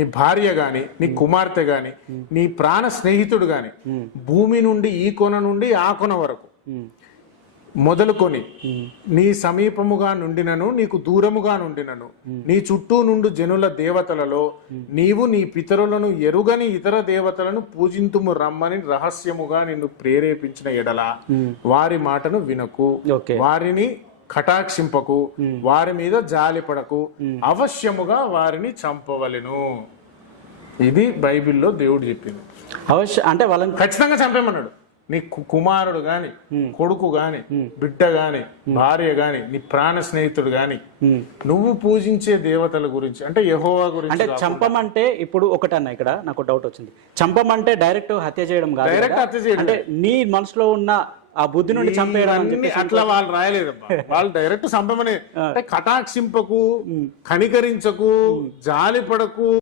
నీ భార్య గాని, నీ కుమార్తె గాని, నీ ప్రాణ స్నేహితుడు గాని, భూమి నుండి ఈ కొన నుండి ఆ కొన వరకు మొదలుకొని నీ సమీపముగా నుండినను నీకు దూరముగా నుండినను నీ చుట్టూ నుండి జనుల దేవతలలో నీవు నీ పితరులను ఎరుగని ఇతర దేవతలను పూజింతుము రమ్మని రహస్యముగా నిన్ను ప్రేరేపించిన ఎడల వారి మాటను వినకు, వారిని కటాక్షింపకు, వారి మీద జాలిపడకు, అవశ్యముగా వారిని చంపవలెను. ఇది బైబిల్లో దేవుడు చెప్పింది. అంటే వాళ్ళని ఖచ్చితంగా చంపేమన్నాడు. నీ కుమారుడు గాని, కొడుకు గాని, బిడ్డ గాని, భార్య గాని, నీ ప్రాణ స్నేహితుడు గాని, నువ్వు పూజించే దేవతల గురించి అంటే యెహోవా గురించి. అంటే చంపమంటే ఇప్పుడు ఒకటన్నా ఇక్కడ నాకు డౌట్ వచ్చింది. చంపమంటే డైరెక్ట్ హత్య చేయడం కాదు, డైరెక్ట్ హత్య చేయడం. అంటే నీ మనసులో ఉన్న ఆ బుద్ధి నుండి చంపేయడం అట్లా వాళ్ళు రాయలేదమ్మా. వాళ్ళు డైరెక్ట్ చంపమని అంటే కటాక్షింపకు, కనికరించకు, జాలిపడకు.